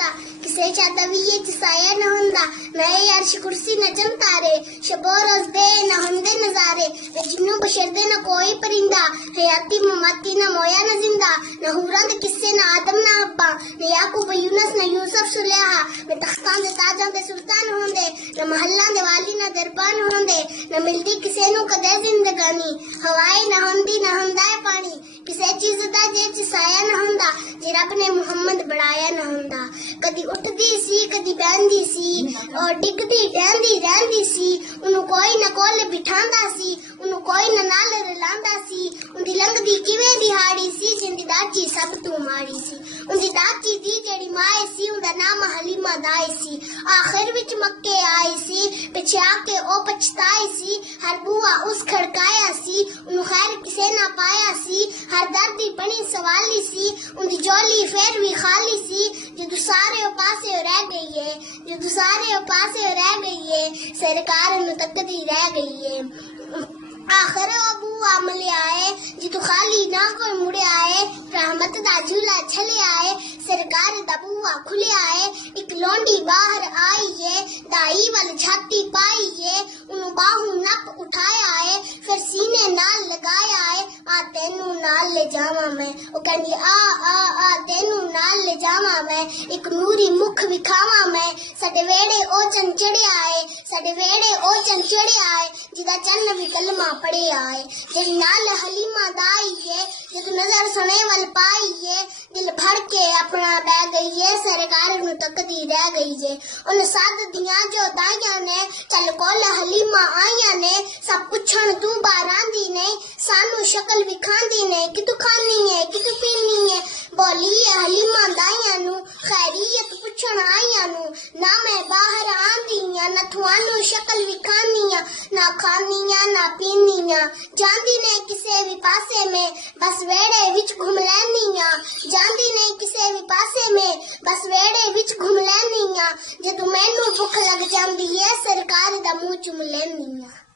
हुंदा, किसे चादवीए च साया न हुंदा, नए अर्श कुर्सी न चमकारे, शबो रोज दे न हुंदे नजारे, वे जिन्नू बशर दे न कोई परिंदा, हयाती ममाती न मोया न जिंदा, न हूरां दे किस्से न आदम न अब्बा, न याकूब यूनुस न यूसुफ सुलेहा, वे तख्तां दे ताजां दे सुल्तान हुंदे, न महल्लां दे वाली न दरबान हुंदे, न मिलदी किसे नू कदे जिंदगानी, हवाए न हुंदी न हुंदा है पानी, किसे चीज दा जे च साया न हुंदा, जे रब ने मुहम्मद बढ़ाया न हुंदा, कदी उठदी सी कदी बहंदी सी, और डिगदी डहंदी रहंदी सी, उन्नू कोई न कोल बिठांदा सी, उन्नू कोई न नाल रलांदा सी, उंदी लंघदी किवें दिहाड़ी सी, जिंदी दाची सब तू माड़ी सी, उंदी दाची दी जेड़ी माए सी, उंदा नाम हलीमा दाई सी, आखिर विच मक्के आई सी, पिछे आके ओ पछताई सी, हर बुआ उस खड़काया सी, उन्नू खैर किसे ना पाया सी, हर दर्दी बनी सवाली सी, उंदी झोली फिर भी खाली सी, जदू सारे पासे रह गई है, जदू सारे पासे रह गई है, सरकार नू तकदी रह गई है, आखिर अबू आमले आए, जितू खाली ना कोई मुड़े आए, रहमत दा झूला छले आए, सरकार दा बुआ खुले आए, एक लौंडी बाहर आई है, दाई वाल छाती पाई है, उन्नू बाहू नप उठाया है, फिर सीने नाल लगाया है, आ तेनू नाल ले जावा मैं, ओ कहंदी आ तेनू नाल ले जावा मैं, एक नूरी मुख विखावा मैं, साडे वेड़े ओ चंचड़े आए, साडे वेड़े ओ चंचड़े आए, जिदा चन्न भी कलमा पड़े आए, जेड़ी नाल हलीमा दाई है, जदू नजर सुने वल पाई है, दिल भर के अपना बह गई है, सरकार नू तकदी रह गई है, उन साद दियां जो दाइयां ने, चल कोल हलीमा आइयां ने, सब पुछण तू बारांदी ने, सानू शक्ल विखांदी ने, कि तू खानी है कि तू पीनी है, बोली हलीमा दाइयां नू, खैरियत पुछण आइयां नू, ना मैं बाहर आंदीयां, ना तुहानू शक्ल विखांदीयां, ना खानियां ना पीनियां, जांदी ने किसे भी पासे में, बस वेड़े विच घूम लैनियां, जांदी ने किसे भी पासे में, बस वेड़े विच घूम लैनियां, जदू मैनू भुख लग जांदी है, सरकार दा मुंह चुम लैनियां।